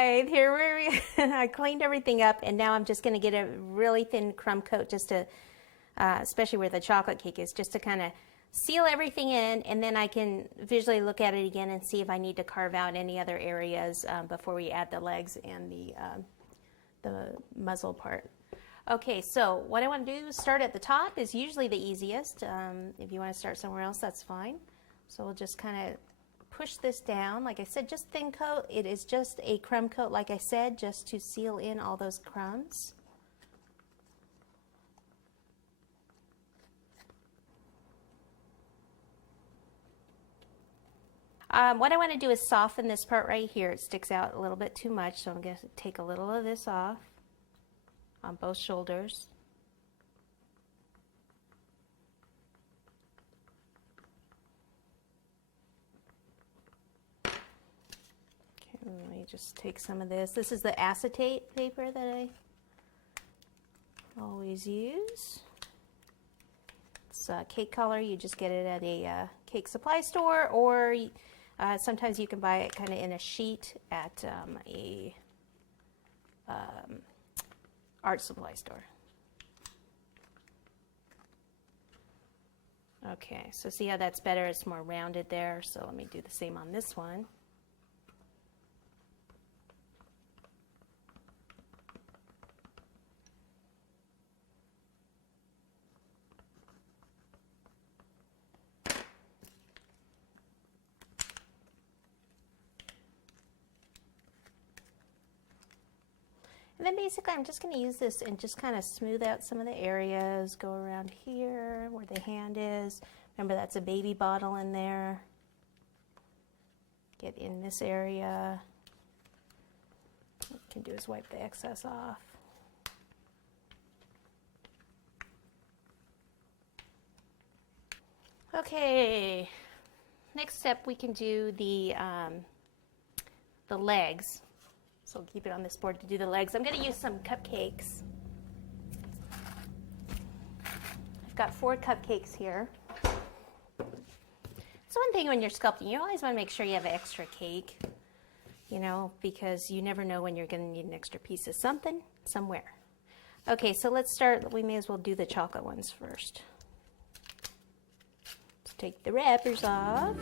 right, I cleaned everything up, and now I'm just going to get a really thin crumb coat just to, especially where the chocolate cake is, just to kind of seal everything in, and then I can visually look at it again and see if I need to carve out any other areas before we add the legs and the muzzle part. Okay, so what I want to do is start at the top is usually the easiest. If you want to start somewhere else, that's fine. So we'll just kind of push this down. Like I said, just thin coat. It is just a crumb coat, like I said, just to seal in all those crumbs. What I want to do is soften this part right here. It sticks out a little bit too much, so I'm going to take a little of this off on both shoulders. Okay, let me just take some of this. This is the acetate paper that I always use. It's cake color. You just get it at a cake supply store, or sometimes you can buy it kind of in a sheet at a art supply store. Okay, so see how that's better? It's more rounded there. So let me do the same on this one. And then basically I'm just going to use this and just kind of smooth out some of the areas, go around here where the hand is. Remember, that's a baby bottle in there. Get in this area. What you can do is wipe the excess off. Okay, next step we can do the legs. So keep it on this board to do the legs. I'm going to use some cupcakes. I've got 4 cupcakes here. So one thing when you're sculpting, you always want to make sure you have extra cake, you know, because you never know when you're going to need an extra piece of something somewhere. Okay, so let's start. We may as well do the chocolate ones first. Let's take the wrappers off.